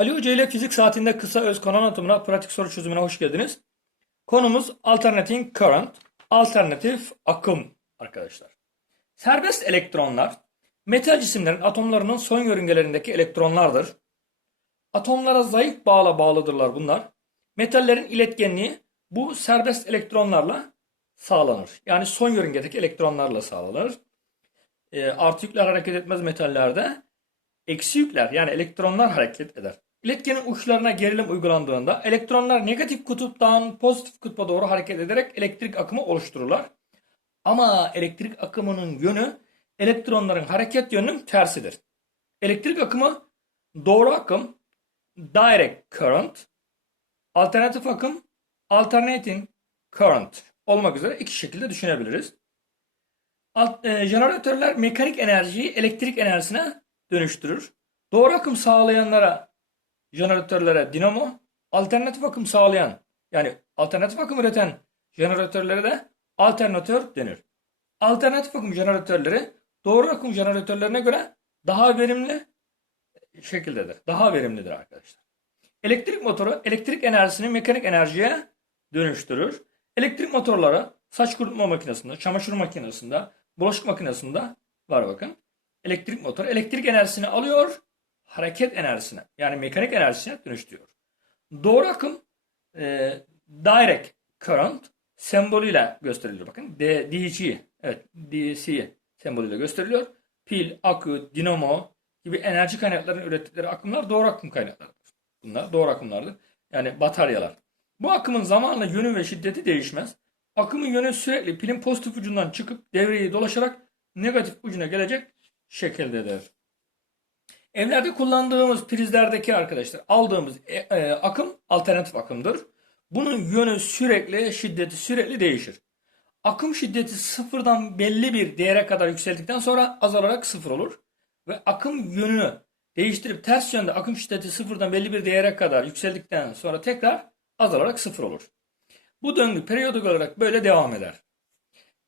Ali Hoca ile fizik saatinde kısa öz konu anlatımına, pratik soru çözümüne hoş geldiniz. Konumuz alternating current, alternatif akım arkadaşlar. Serbest elektronlar, metal cisimlerin atomlarının son yörüngelerindeki elektronlardır. Atomlara zayıf bağla bağlıdırlar bunlar. Metallerin iletkenliği bu serbest elektronlarla sağlanır. Yani son yörüngedeki elektronlarla sağlanır. E, artı yükler hareket etmez metallerde. Eksi yükler yani elektronlar hareket eder. İletkenin uçlarına gerilim uygulandığında elektronlar negatif kutuptan pozitif kutba doğru hareket ederek elektrik akımı oluştururlar. Ama elektrik akımının yönü elektronların hareket yönünün tersidir. Elektrik akımı doğru akım, direct current, alternatif akım, alternating current olmak üzere iki şekilde düşünebiliriz. Alt, e, jeneratörler mekanik enerjiyi elektrik enerjisine dönüştürür. Doğru akım sağlayanlara jeneratörlere dinamo, alternatif akım sağlayan yani alternatif akım üreten jeneratörlere de alternatör denir. Alternatif akım jeneratörleri doğru akım jeneratörlerine göre daha verimli şekildedir. Daha verimlidir arkadaşlar. Elektrik motoru elektrik enerjisini mekanik enerjiye dönüştürür. Elektrik motorları saç kurutma makinesinde, çamaşır makinesinde, bulaşık makinesinde var bakın. Elektrik motoru elektrik enerjisini alıyor, hareket enerjisine yani mekanik enerjisine dönüştürüyor. Doğru akım e, direct current sembolüyle gösteriliyor. Bakın D, DC, evet DC sembolüyle gösteriliyor. Pil, akü, dinamo gibi enerji kaynaklarının ürettikleri akımlar doğru akım kaynaklarıdır. Bunlar doğru akımlardır. Yani bataryalar. Bu akımın zamanla yönü ve şiddeti değişmez. Akımın yönü sürekli pilin pozitif ucundan çıkıp devreyi dolaşarak negatif ucuna gelecek şekildedir. Evlerde kullandığımız prizlerdeki arkadaşlar aldığımız e, e, akım alternatif akımdır. Bunun yönü sürekli, şiddeti sürekli değişir. Akım şiddeti sıfırdan belli bir değere kadar yükseldikten sonra azalarak sıfır olur. Ve akım yönünü değiştirip ters yönde akım şiddeti sıfırdan belli bir değere kadar yükseldikten sonra tekrar azalarak sıfır olur. Bu döngü periyodik olarak böyle devam eder.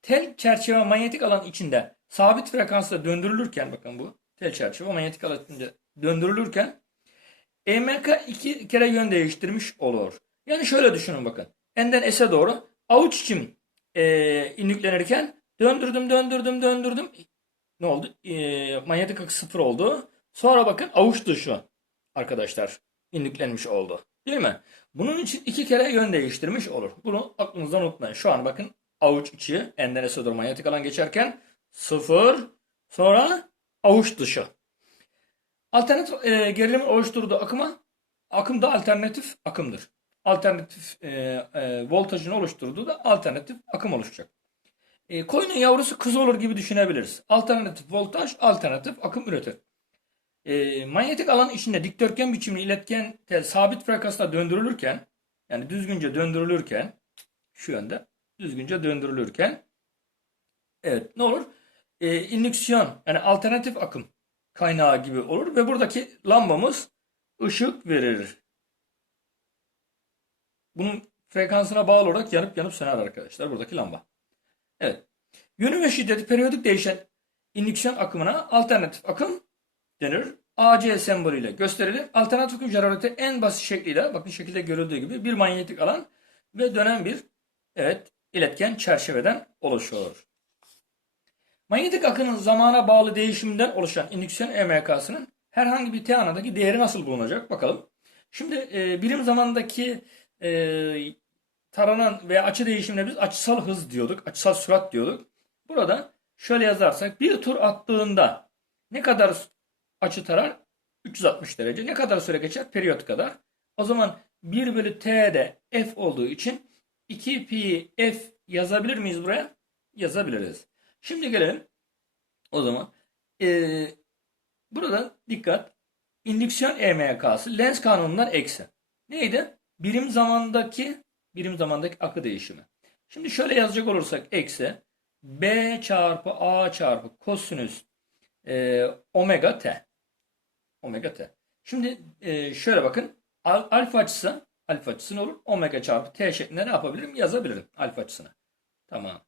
Tel çerçeve manyetik alan içinde sabit frekansla döndürülürken bakın bu tel çerçeve manyetik alan içinde döndürülürken EMK iki kere yön değiştirmiş olur. Yani şöyle düşünün bakın. N'den S'e doğru avuç içim e, inüklenirken döndürdüm döndürdüm döndürdüm. Ne oldu? E, manyetik akı sıfır oldu. Sonra bakın avuç dışı arkadaşlar inüklenmiş oldu. Değil mi? Bunun için iki kere yön değiştirmiş olur. Bunu aklınızdan unutmayın. Şu an bakın avuç içi N'den S'e doğru manyetik alan geçerken sıfır sonra avuç dışı. Alternatif e, gerilimin oluşturduğu akıma akım da alternatif akımdır. Alternatif e, e, voltajın oluşturduğu da alternatif akım oluşacak. E, koyunun yavrusu kız olur gibi düşünebiliriz. Alternatif voltaj, alternatif akım üretir. E, manyetik alan içinde dikdörtgen biçimli iletken tel sabit frekansla döndürülürken yani düzgünce döndürülürken şu yönde düzgünce döndürülürken evet ne olur? E, indüksiyon yani alternatif akım kaynağı gibi olur ve buradaki lambamız ışık verir. Bunun frekansına bağlı olarak yanıp yanıp söner arkadaşlar buradaki lamba. Evet. Yönü ve şiddeti periyodik değişen indüksiyon akımına alternatif akım denir. AC sembolüyle gösterilir. Alternatif akım jeneratörü en basit şekliyle bakın şekilde görüldüğü gibi bir manyetik alan ve dönen bir evet iletken çerçeveden oluşuyor. Manyetik akının zamana bağlı değişiminden oluşan indüksiyon EMK'sının herhangi bir t anadaki değeri nasıl bulunacak bakalım. Şimdi e, birim zamandaki e, taranan veya açı değişimine biz açısal hız diyorduk. Açısal sürat diyorduk. Burada şöyle yazarsak bir tur attığında ne kadar açı tarar? 360 derece. Ne kadar süre geçer? Periyot kadar. O zaman 1 bölü t de f olduğu için 2 pi f yazabilir miyiz buraya? Yazabiliriz. Şimdi gelelim. O zaman ee, burada dikkat. İndüksiyon EMK'sı Lenz kanunundan eksi. Neydi? Birim zamandaki birim zamandaki akı değişimi. Şimdi şöyle yazacak olursak eksi b çarpı a çarpı kosinüs e, omega t. Omega t. Şimdi e, şöyle bakın. Al, alfa açısı alfa açısı ne olur? Omega çarpı t şeklinde ne yapabilirim? Yazabilirim alfa açısını. Tamam.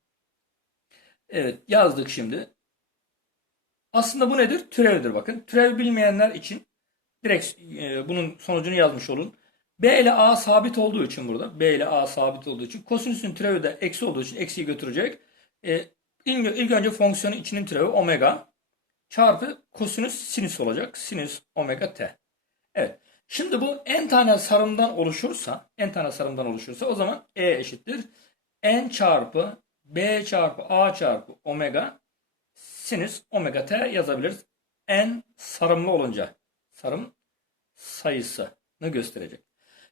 Evet yazdık şimdi. Aslında bu nedir? Türevdir bakın. Türev bilmeyenler için direkt e, bunun sonucunu yazmış olun. B ile A sabit olduğu için burada. B ile A sabit olduğu için. Kosinüsün türevi de eksi olduğu için eksiyi götürecek. E, ilk, ilk önce fonksiyonun içinin türevi omega çarpı kosinüs sinüs olacak. Sinüs omega t. Evet. Şimdi bu n tane sarımdan oluşursa, n tane sarımdan oluşursa o zaman e eşittir. n çarpı b çarpı a çarpı omega sinüs omega t yazabiliriz. n sarımlı olunca sarım sayısını gösterecek.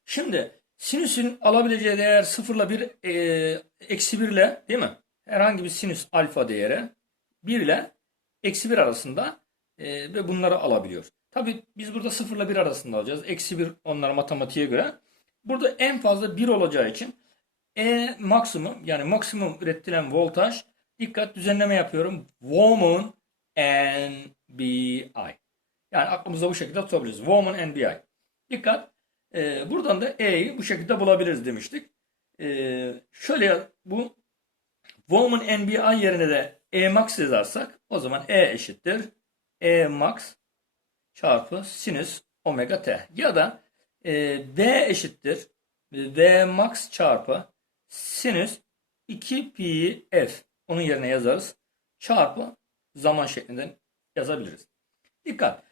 Şimdi sinüsün alabileceği değer 0 ile 1 e, eksi 1 ile değil mi? Herhangi bir sinüs alfa değeri 1 ile eksi 1 arasında e, ve bunları alabiliyor. Tabi biz burada 0 ile 1 arasında alacağız. Eksi 1 onlara matematiğe göre. Burada en fazla 1 olacağı için E maksimum yani maksimum üretilen voltaj dikkat düzenleme yapıyorum. Woman NBI. Yani aklımızda bu şekilde tutabiliriz. Woman NBI. Dikkat. Ee, buradan da E'yi bu şekilde bulabiliriz demiştik. Ee, şöyle bu Woman NBI yerine de E max yazarsak o zaman E eşittir. E max çarpı sinüs omega t. Ya da e, V eşittir. V max çarpı sinüs 2 pi f. Onun yerine yazarız. Çarpı zaman şeklinde yazabiliriz. Dikkat.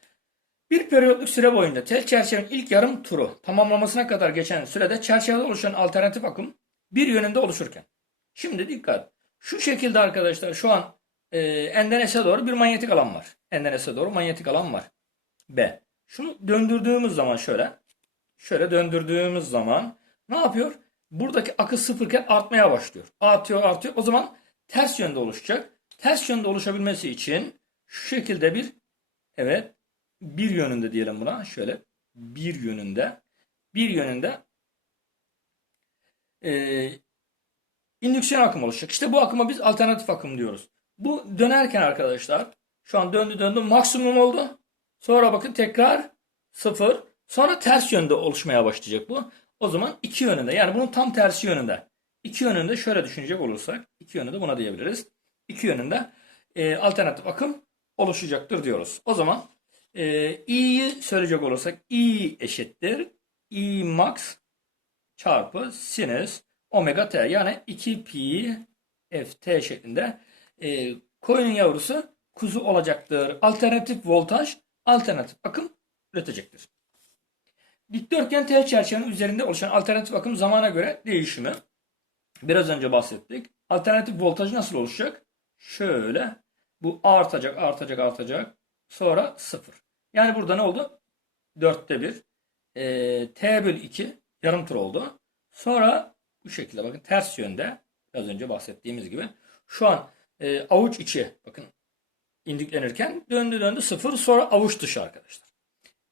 Bir periyotluk süre boyunca tel çerçevenin ilk yarım turu tamamlamasına kadar geçen sürede çerçevede oluşan alternatif akım bir yönünde oluşurken. Şimdi dikkat. Şu şekilde arkadaşlar şu an e, N'den S'e doğru bir manyetik alan var. N'den S'e doğru manyetik alan var. B. Şunu döndürdüğümüz zaman şöyle. Şöyle döndürdüğümüz zaman ne yapıyor? Buradaki akı sıfırken artmaya başlıyor. Artıyor artıyor. O zaman ters yönde oluşacak. Ters yönde oluşabilmesi için şu şekilde bir evet bir yönünde diyelim buna. Şöyle bir yönünde bir yönünde e, indüksiyon akımı oluşacak. İşte bu akıma biz alternatif akım diyoruz. Bu dönerken arkadaşlar şu an döndü döndü maksimum oldu. Sonra bakın tekrar sıfır. Sonra ters yönde oluşmaya başlayacak bu. O zaman iki yönünde yani bunun tam tersi yönünde. İki yönünde şöyle düşünecek olursak iki yönünde buna diyebiliriz. İki yönünde e, alternatif akım oluşacaktır diyoruz. O zaman e, i'yi söyleyecek olursak i eşittir i max çarpı sinüs omega t yani 2 pi f t şeklinde e, koyunun yavrusu kuzu olacaktır. Alternatif voltaj alternatif akım üretecektir. Dikdörtgen tel çerçevenin üzerinde oluşan alternatif akım zamana göre değişimi. Biraz önce bahsettik. Alternatif voltaj nasıl oluşacak? Şöyle. Bu artacak, artacak, artacak. Sonra sıfır. Yani burada ne oldu? Dörtte bir. E, T bölü 2 yarım tur oldu. Sonra bu şekilde bakın ters yönde. Biraz önce bahsettiğimiz gibi. Şu an e, avuç içi bakın indiklenirken döndü döndü sıfır sonra avuç dışı arkadaşlar.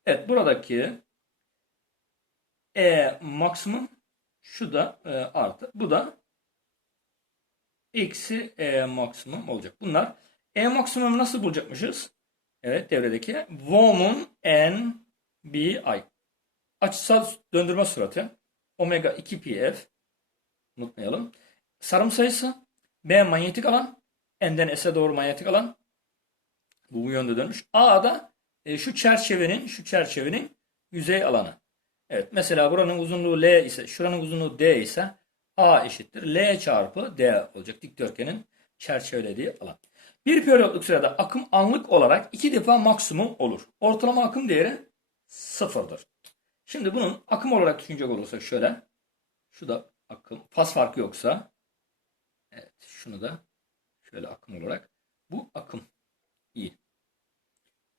Evet buradaki E maksimum şu da e, artı bu da eksi E maksimum olacak. Bunlar E maksimum nasıl bulacakmışız? Evet devredeki Woman N B I açısal döndürme süratı omega 2 pi f unutmayalım. Sarım sayısı B manyetik alan N'den S'e doğru manyetik alan bu, bu yönde dönmüş. A da e, şu çerçevenin şu çerçevenin yüzey alanı. Evet mesela buranın uzunluğu L ise şuranın uzunluğu D ise A eşittir. L çarpı D olacak dikdörtgenin çerçevelediği alan. Bir periyotluk sırada akım anlık olarak iki defa maksimum olur. Ortalama akım değeri sıfırdır. Şimdi bunun akım olarak düşünecek olursak şöyle. Şu da akım. Faz farkı yoksa. Evet şunu da şöyle akım olarak. Bu akım. İyi.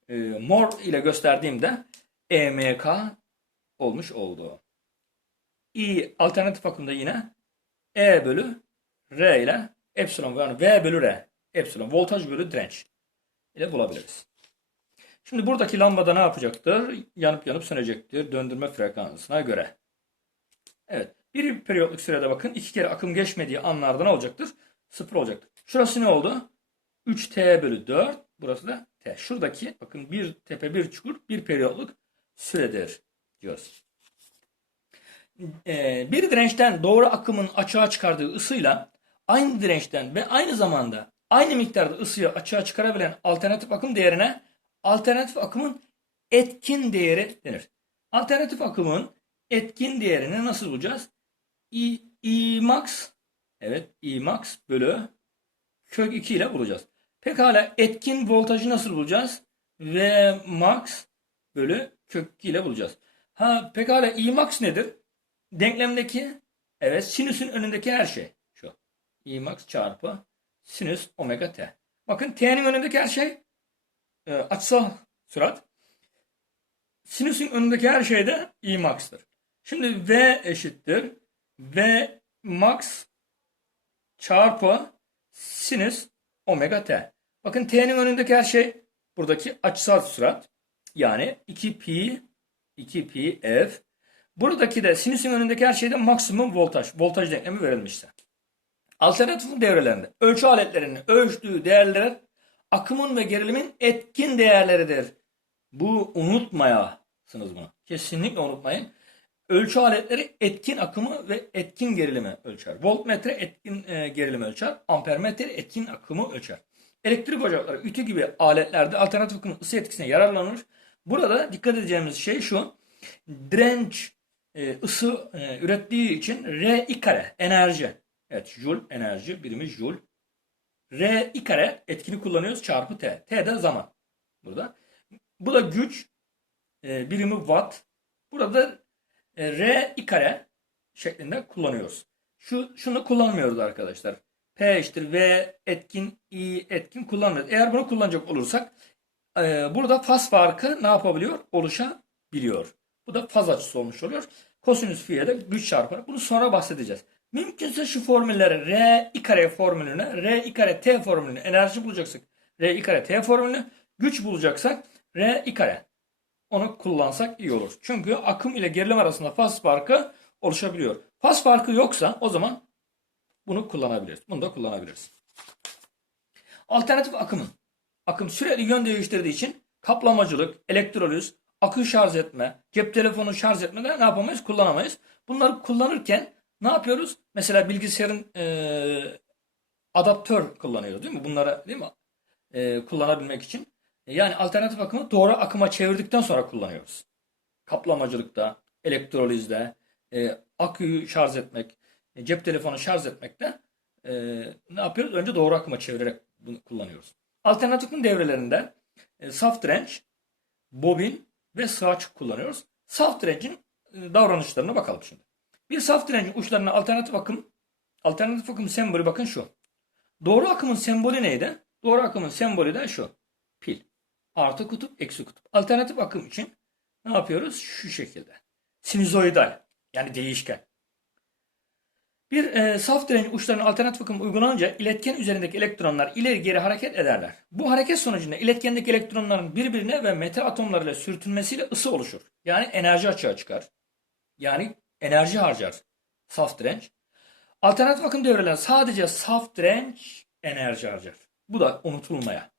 Ee, mor ile gösterdiğimde EMK olmuş oldu. I alternatif akımda yine E bölü R ile epsilon yani V bölü R epsilon voltaj bölü direnç ile bulabiliriz. Şimdi buradaki lambada ne yapacaktır? Yanıp yanıp sönecektir döndürme frekansına göre. Evet. Bir periyotluk sürede bakın iki kere akım geçmediği anlarda ne olacaktır? Sıfır olacaktır. Şurası ne oldu? 3T bölü 4. Burası da T. Şuradaki bakın bir tepe bir çukur bir periyotluk süredir diyoruz. Ee, bir dirençten doğru akımın açığa çıkardığı ısıyla aynı dirençten ve aynı zamanda aynı miktarda ısıyı açığa çıkarabilen alternatif akım değerine alternatif akımın etkin değeri denir. Alternatif akımın etkin değerini nasıl bulacağız? I, I max evet I max bölü kök 2 ile bulacağız. Pekala etkin voltajı nasıl bulacağız? V max bölü kök 2 ile bulacağız. Ha pekala I max nedir? Denklemdeki evet sinüsün önündeki her şey. Şu. I max çarpı sinüs omega t. Bakın t'nin önündeki her şey e, açısal sürat. Sinüsün önündeki her şey de I max'tır. Şimdi V eşittir. V max çarpı sinüs omega t. Bakın t'nin önündeki her şey buradaki açısal sürat. Yani 2 pi 2 pi f. Buradaki de sinüsün önündeki her şeyde maksimum voltaj. Voltaj denklemi verilmişse. Alternatif devrelerinde ölçü aletlerinin ölçtüğü değerler akımın ve gerilimin etkin değerleridir. Bu unutmayasınız bunu. Kesinlikle unutmayın. Ölçü aletleri etkin akımı ve etkin gerilimi ölçer. Voltmetre etkin e, gerilimi ölçer. Ampermetre etkin akımı ölçer. Elektrik ocakları, ütü gibi aletlerde alternatif akımın ısı etkisine yararlanır. Burada dikkat edeceğimiz şey şu. Direnç e, ısı e, ürettiği için R i kare enerji. Evet joule enerji birimi joule. R i kare etkini kullanıyoruz çarpı T. T de zaman. Burada. Bu da güç e, birimi watt. Burada R i kare şeklinde kullanıyoruz. Şu şunu kullanmıyoruz arkadaşlar. P eşittir V etkin I etkin kullanmıyoruz. Eğer bunu kullanacak olursak e, burada faz farkı ne yapabiliyor? Oluşabiliyor. Bu da faz açısı olmuş oluyor. Kosinüs fi'ye de güç çarpar. Bunu sonra bahsedeceğiz. Mümkünse şu formülleri R i kare formülüne, R i kare T formülüne enerji bulacaksak R i kare T formülünü, güç bulacaksak R i kare. Onu kullansak iyi olur. Çünkü akım ile gerilim arasında faz farkı oluşabiliyor. Faz farkı yoksa o zaman bunu kullanabiliriz. Bunu da kullanabiliriz. Alternatif akımın. Akım sürekli yön değiştirdiği için kaplamacılık, elektroliz, akü şarj etme, cep telefonu şarj etme de ne yapamayız? Kullanamayız. Bunları kullanırken ne yapıyoruz? Mesela bilgisayarın e, adaptör kullanıyoruz değil mi? Bunlara değil mi? E, kullanabilmek için. Yani alternatif akımı doğru akıma çevirdikten sonra kullanıyoruz. Kaplamacılıkta, elektrolizde, e, aküyü şarj etmek, e, cep telefonu şarj etmekte e, ne yapıyoruz? Önce doğru akıma çevirerek bunu kullanıyoruz. Alternatifin devrelerinde e, saf bobin ve sığaç kullanıyoruz. Saf direncin e, davranışlarına bakalım şimdi. Bir saf direncin uçlarına alternatif akım, alternatif akım sembolü bakın şu. Doğru akımın sembolü neydi? Doğru akımın sembolü de şu. Pil. Artı kutup, eksi kutup. Alternatif akım için ne yapıyoruz? Şu şekilde. Sinüzoidal. Yani değişken. Bir e, saf direnç uçlarının alternatif akım uygulanınca iletken üzerindeki elektronlar ileri geri hareket ederler. Bu hareket sonucunda iletkendeki elektronların birbirine ve metal atomlarıyla sürtünmesiyle ısı oluşur. Yani enerji açığa çıkar. Yani enerji harcar saf direnç. Alternatif akım devrelerinde sadece saf direnç enerji harcar. Bu da unutulmaya.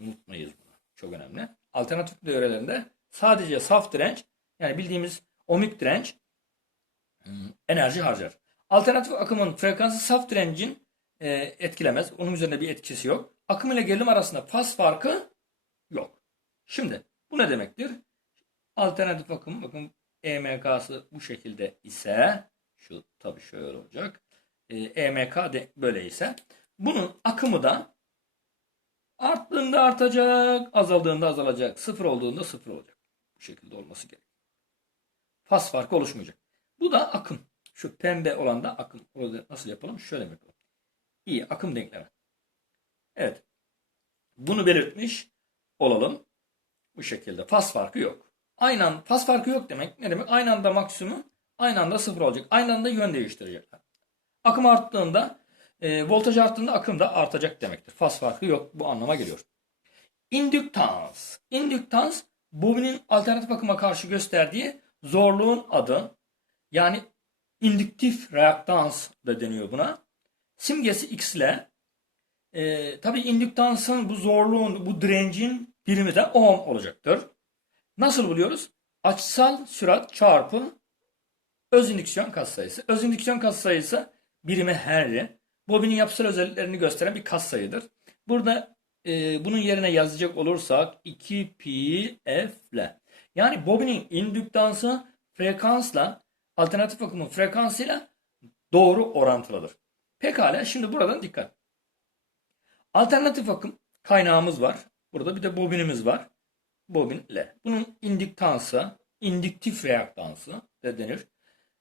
Unutmayız bunu. Çok önemli. Alternatif devrelerinde sadece saf direnç yani bildiğimiz ohmik direnç enerji harcar. Alternatif akımın frekansı saf direncin e, etkilemez. Onun üzerinde bir etkisi yok. Akım ile gerilim arasında faz farkı yok. Şimdi bu ne demektir? Alternatif akım bakın EMK'sı bu şekilde ise şu tabii şöyle olacak. E, EMK de böyle ise bunun akımı da arttığında artacak, azaldığında azalacak, sıfır olduğunda sıfır olacak. Bu şekilde olması gerekiyor. Faz farkı oluşmayacak. Bu da akım. Şu pembe olan da akım. Orada nasıl yapalım? Şöyle yapalım? İyi. Akım denklemi. Evet. Bunu belirtmiş olalım. Bu şekilde. Faz farkı yok. Aynı anda faz farkı yok demek. Ne demek? Aynı anda maksimum aynı anda sıfır olacak. Aynı anda yön değiştirecekler. Akım arttığında e, voltaj arttığında akım da artacak demektir. Faz farkı yok. Bu anlama geliyor. İndüktans. İndüktans bobinin alternatif akıma karşı gösterdiği zorluğun adı. Yani indüktif reaktans da deniyor buna. Simgesi X ile e, tabi indüktansın bu zorluğun, bu direncin birimi de ohm olacaktır. Nasıl buluyoruz? Açısal sürat çarpı öz indüksiyon katsayısı. Öz indüksiyon katsayısı birimi Henry. Bobinin yapısal özelliklerini gösteren bir katsayıdır. Burada e, bunun yerine yazacak olursak 2 pi f ile. Yani bobinin indüktansı frekansla alternatif akımın frekansıyla doğru orantılıdır. Pekala şimdi buradan dikkat. Alternatif akım kaynağımız var. Burada bir de bobinimiz var. Bobinle. Bunun indüktansı, indüktif reaktansı da denir.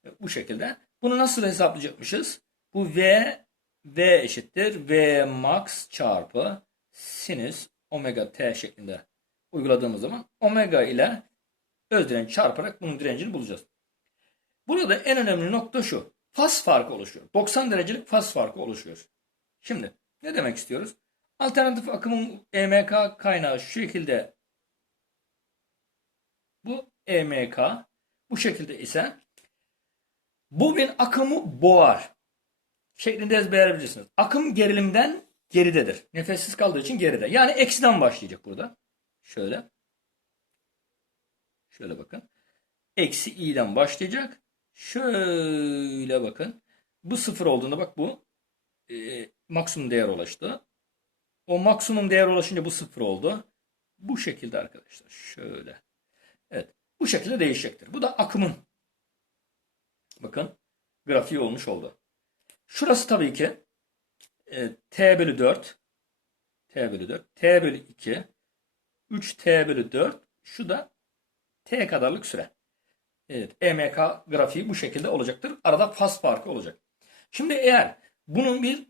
E, Bu şekilde. Bunu nasıl hesaplayacakmışız? Bu V V eşittir V max çarpı sinüs omega t şeklinde uyguladığımız zaman omega ile öz direnç çarparak bunun direncini bulacağız. Burada en önemli nokta şu. Faz farkı oluşuyor. 90 derecelik faz farkı oluşuyor. Şimdi ne demek istiyoruz? Alternatif akımın EMK kaynağı şu şekilde bu EMK bu şekilde ise bobin akımı boğar şeklinde ezberleyebilirsiniz. Akım gerilimden geridedir. Nefessiz kaldığı için geride. Yani eksiden başlayacak burada. Şöyle. Şöyle bakın. Eksi i'den başlayacak. Şöyle bakın. Bu sıfır olduğunda bak bu e, maksimum değer ulaştı. O maksimum değer ulaşınca bu sıfır oldu. Bu şekilde arkadaşlar. Şöyle. Evet. Bu şekilde değişecektir. Bu da akımın bakın grafiği olmuş oldu. Şurası tabii ki e, t bölü 4 t bölü 4 t bölü 2 3t bölü 4 şu da t kadarlık süre. Evet, EMK grafiği bu şekilde olacaktır. Arada faz farkı olacak. Şimdi eğer bunun bir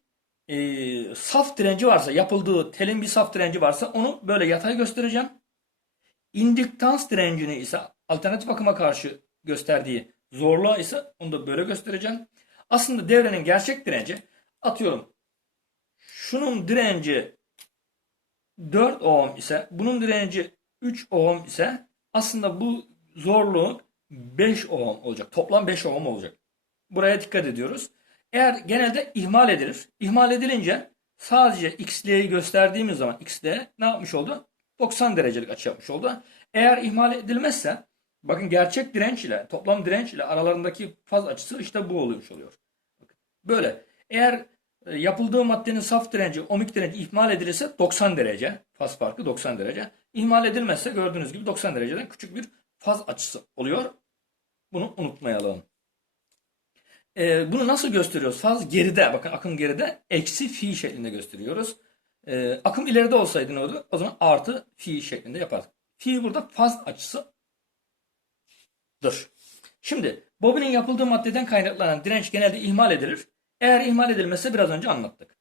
e, saf direnci varsa, yapıldığı telin bir saf direnci varsa onu böyle yatay göstereceğim. İndüktans direncini ise alternatif akıma karşı gösterdiği zorluğa ise onu da böyle göstereceğim. Aslında devrenin gerçek direnci atıyorum. Şunun direnci 4 ohm ise bunun direnci 3 ohm ise aslında bu zorluğun 5 ohm olacak. Toplam 5 ohm olacak. Buraya dikkat ediyoruz. Eğer genelde ihmal edilir. İhmal edilince sadece x'liği gösterdiğimiz zaman x'liğe ne yapmış oldu? 90 derecelik açı yapmış oldu. Eğer ihmal edilmezse bakın gerçek direnç ile toplam direnç ile aralarındaki faz açısı işte bu olmuş oluyor. Böyle. Eğer e, yapıldığı maddenin saf direnci, ohmik direnci ihmal edilirse 90 derece. Faz farkı 90 derece. İhmal edilmezse gördüğünüz gibi 90 dereceden küçük bir faz açısı oluyor. Bunu unutmayalım. Ee, bunu nasıl gösteriyoruz? Faz geride. Bakın akım geride. Eksi fi şeklinde gösteriyoruz. Ee, akım ileride olsaydı ne olurdu? O zaman artı fi şeklinde yapardık. Fi burada faz açısıdır. Şimdi bobinin yapıldığı maddeden kaynaklanan direnç genelde ihmal edilir. Eğer ihmal edilmezse biraz önce anlattık.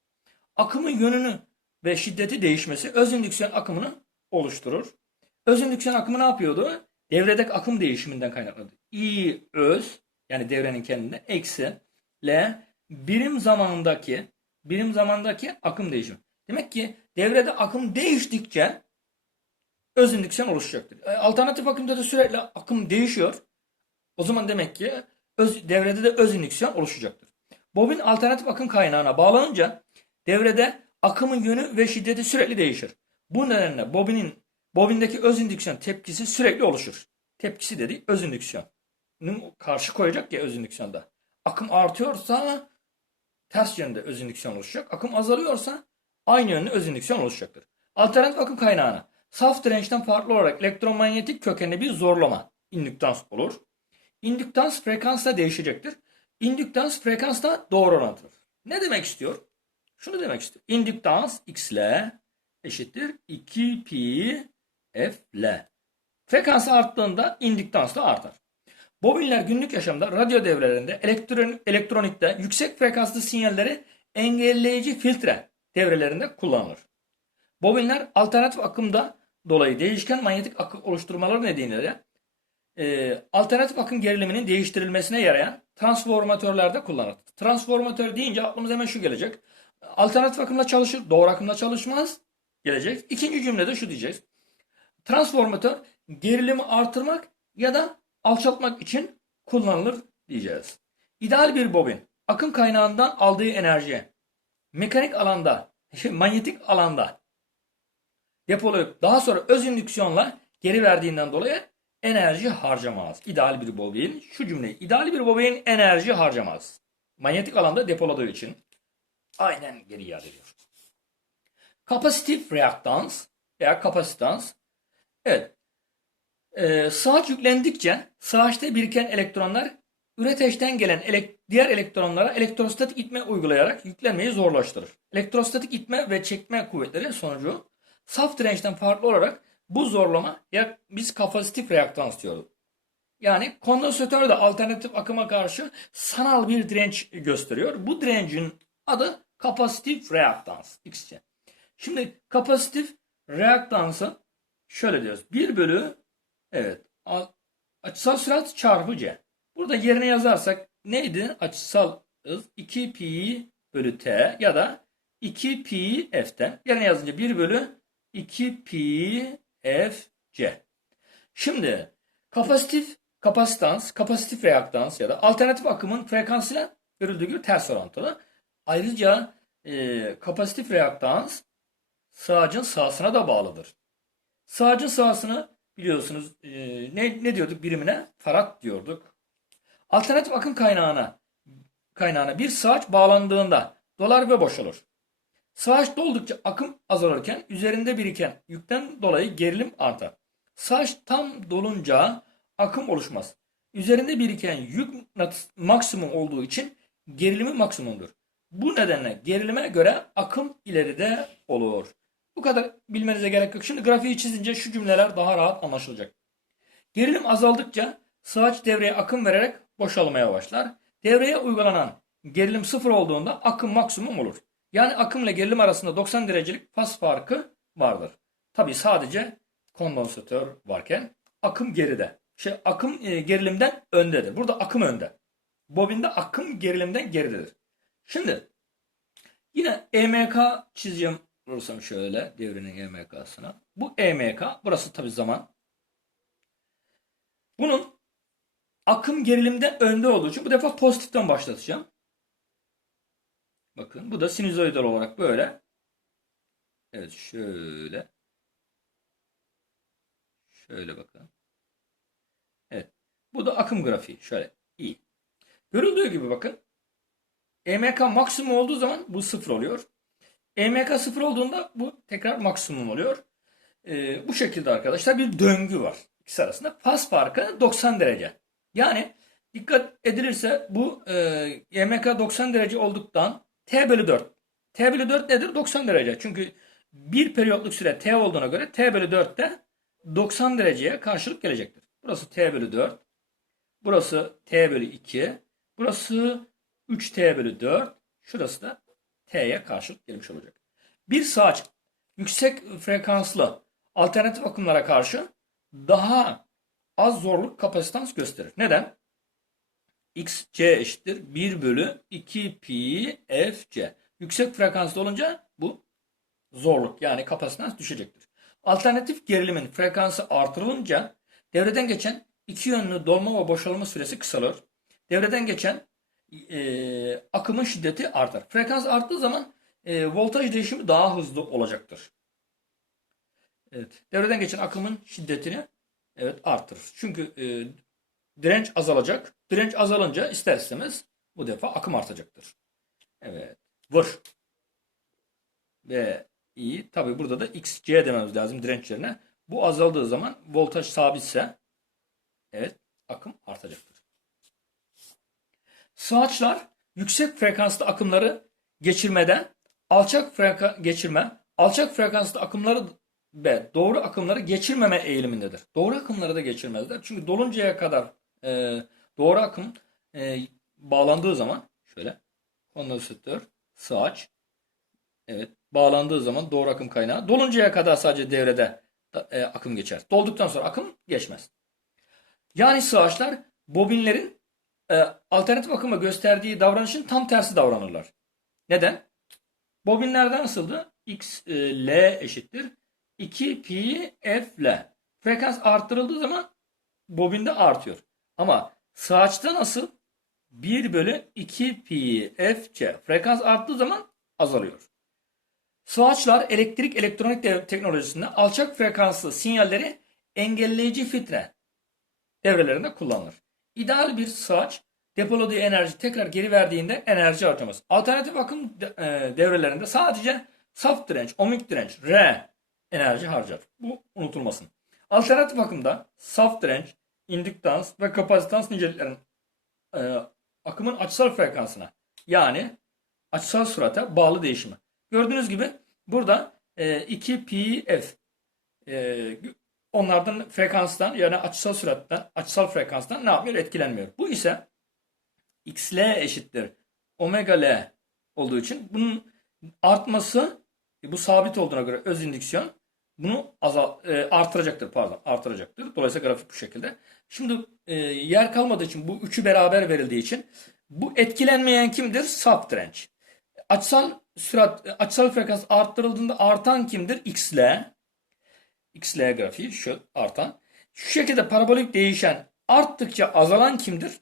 Akımın yönünü ve şiddeti değişmesi öz indüksiyon akımını oluşturur. Öz indüksiyon akımı ne yapıyordu? Devredeki akım değişiminden kaynaklanır. I öz yani devrenin kendinde eksi L birim zamandaki birim zamandaki akım değişimi. Demek ki devrede akım değiştikçe öz indüksiyon oluşacaktır. E, Alternatif akımda da sürekli akım değişiyor. O zaman demek ki öz, devrede de öz indüksiyon oluşacaktır. Bobin alternatif akım kaynağına bağlanınca devrede akımın yönü ve şiddeti sürekli değişir. Bu nedenle bobinin bobindeki öz indüksiyon tepkisi sürekli oluşur. Tepkisi dedi öz indüksiyon. Karşı koyacak ya öz indüksiyonda. Akım artıyorsa ters yönde öz indüksiyon oluşacak. Akım azalıyorsa aynı yönde öz indüksiyon oluşacaktır. Alternatif akım kaynağına saf dirençten farklı olarak elektromanyetik kökenli bir zorlama indüktans olur. İndüktans frekansla değişecektir. İndüktans frekansla doğru orantılı. Ne demek istiyor? Şunu demek istiyor. İndüktans x ile eşittir 2 pi f ile. Frekans arttığında indüktans da artar. Bobinler günlük yaşamda radyo devrelerinde elektron, elektronikte yüksek frekanslı sinyalleri engelleyici filtre devrelerinde kullanılır. Bobinler alternatif akımda dolayı değişken manyetik akım oluşturmaları nedeniyle e, alternatif akım geriliminin değiştirilmesine yarayan transformatörlerde kullanılır. Transformatör deyince aklımıza hemen şu gelecek. Alternatif akımla çalışır, doğru akımla çalışmaz. Gelecek. İkinci cümlede şu diyeceğiz. Transformatör gerilimi artırmak ya da alçaltmak için kullanılır diyeceğiz. İdeal bir bobin akım kaynağından aldığı enerji mekanik alanda, şey, manyetik alanda depolayıp daha sonra öz indüksiyonla geri verdiğinden dolayı enerji harcamaz. İdeal bir bobin şu cümleyi ideal bir bobin enerji harcamaz. Manyetik alanda depoladığı için aynen geri iade ediyor. Kapasitif reaktans veya kapasitans. Evet. Ee, saç yüklendikçe saçta biriken elektronlar üreteçten gelen elek- diğer elektronlara elektrostatik itme uygulayarak yüklenmeyi zorlaştırır. Elektrostatik itme ve çekme kuvvetleri sonucu saf dirençten farklı olarak bu zorlama ya biz kapasitif reaktans diyoruz. Yani kondansatör de alternatif akıma karşı sanal bir direnç gösteriyor. Bu direncin adı kapasitif reaktans. XC. Şimdi kapasitif reaktansı şöyle diyoruz. 1 bölü evet açısal sürat çarpı C. Burada yerine yazarsak neydi? Açısal hız 2 pi bölü T ya da 2 pi F'ten. Yerine yazınca 1 bölü 2 pi F C. Şimdi kapasitif kapasitans, kapasitif reaktans ya da alternatif akımın frekansıyla görüldüğü gibi ters orantılı. Ayrıca e, kapasitif reaktans sağacın sahasına da bağlıdır. Sağacın sahasını biliyorsunuz e, ne, ne diyorduk birimine? Farad diyorduk. Alternatif akım kaynağına kaynağına bir sağaç bağlandığında dolar ve boşalır. Sağaç doldukça akım azalırken üzerinde biriken yükten dolayı gerilim artar. Sağaç tam dolunca akım oluşmaz. Üzerinde biriken yük maksimum olduğu için gerilimi maksimumdur. Bu nedenle gerilime göre akım ileride olur. Bu kadar bilmenize gerek yok. Şimdi grafiği çizince şu cümleler daha rahat anlaşılacak. Gerilim azaldıkça sağaç devreye akım vererek boşalmaya başlar. Devreye uygulanan gerilim sıfır olduğunda akım maksimum olur. Yani akım ile gerilim arasında 90 derecelik faz farkı vardır. Tabi sadece kondansatör varken akım geride. Şey akım e, gerilimden öndedir. Burada akım önde. Bobinde akım gerilimden geridedir. Şimdi yine EMK çizeceğim olursam şöyle devrenin EMK'sına. Bu EMK burası tabi zaman. Bunun akım gerilimden önde olduğu için bu defa pozitiften başlatacağım. Bakın bu da sinüzoidal olarak böyle. Evet şöyle. Şöyle bakın. Evet. Bu da akım grafiği. Şöyle. iyi. Görüldüğü gibi bakın. EMK maksimum olduğu zaman bu sıfır oluyor. EMK sıfır olduğunda bu tekrar maksimum oluyor. Ee, bu şekilde arkadaşlar bir döngü var. İkisi arasında. Faz farkı 90 derece. Yani dikkat edilirse bu e, EMK 90 derece olduktan T bölü 4. T bölü 4 nedir? 90 derece. Çünkü bir periyotluk süre T olduğuna göre T bölü 4 de 90 dereceye karşılık gelecektir. Burası T bölü 4. Burası T bölü 2. Burası 3T bölü 4. Şurası da T'ye karşılık gelmiş olacak. Bir saat yüksek frekanslı alternatif akımlara karşı daha az zorluk kapasitans gösterir. Neden? XC eşittir 1 bölü 2 pi fc. Yüksek frekanslı olunca bu zorluk yani kapasitans düşecektir. Alternatif gerilimin frekansı artırılınca devreden geçen iki yönlü dolma ve boşalma süresi kısalır. Devreden geçen e, akımın şiddeti artar. Frekans arttığı zaman e, voltaj değişimi daha hızlı olacaktır. Evet, devreden geçen akımın şiddetini evet artırır. Çünkü e, direnç azalacak. Direnç azalınca ister istemez bu defa akım artacaktır. Evet. Vur. Ve iyi. Tabi burada da XC dememiz lazım direnç yerine. Bu azaldığı zaman voltaj sabitse evet akım artacaktır. Saatçlar yüksek frekanslı akımları geçirmeden alçak freka geçirme, alçak frekanslı akımları ve doğru akımları geçirmeme eğilimindedir. Doğru akımları da geçirmezler. Çünkü doluncaya kadar e, doğru akım e, bağlandığı zaman şöyle kondansatör, sağaç evet bağlandığı zaman doğru akım kaynağı doluncaya kadar sadece devrede e, akım geçer. Dolduktan sonra akım geçmez. Yani sağaçlar bobinlerin e, alternatif akıma gösterdiği davranışın tam tersi davranırlar. Neden? Bobinlerde nasıldı? X e, L eşittir 2 pi F L. Frekans arttırıldığı zaman bobinde artıyor. Ama sağaçta nasıl? 1 bölü 2 pi F C. Frekans arttığı zaman azalıyor. Sağaçlar elektrik elektronik teknolojisinde alçak frekanslı sinyalleri engelleyici filtre devrelerinde kullanılır. İdeal bir sağaç depoladığı enerji tekrar geri verdiğinde enerji harcamaz. Alternatif akım e, devrelerinde sadece Saf direnç, ohmik direnç, R enerji harcar. Bu unutulmasın. Alternatif akımda saf direnç, indüktans ve kapasitans niceliklerin e, akımın açısal frekansına yani açısal sürate bağlı değişimi. Gördüğünüz gibi burada e, 2 pi f e, onlardan frekanstan yani açısal süratten açısal frekanstan ne yapmıyor? Etkilenmiyor. Bu ise xl eşittir omega l olduğu için bunun artması bu sabit olduğuna göre öz indüksiyon bunu azal, e, artıracaktır pardon artıracaktır. Dolayısıyla grafik bu şekilde. Şimdi e, yer kalmadığı için bu üçü beraber verildiği için bu etkilenmeyen kimdir? Sap direnç. Açısal sürat açısal frekans arttırıldığında artan kimdir? XL. XL grafiği şu artan. Şu şekilde parabolik değişen arttıkça azalan kimdir?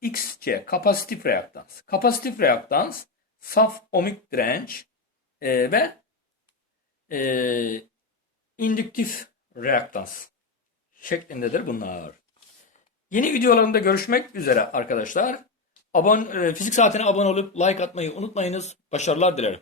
XC kapasitif reaktans. Kapasitif reaktans saf ohmik direnç e, ve e, indüktif reaktans şeklindedir bunlar. Yeni videolarımda görüşmek üzere arkadaşlar. Abone, e, fizik saatine abone olup like atmayı unutmayınız. Başarılar dilerim.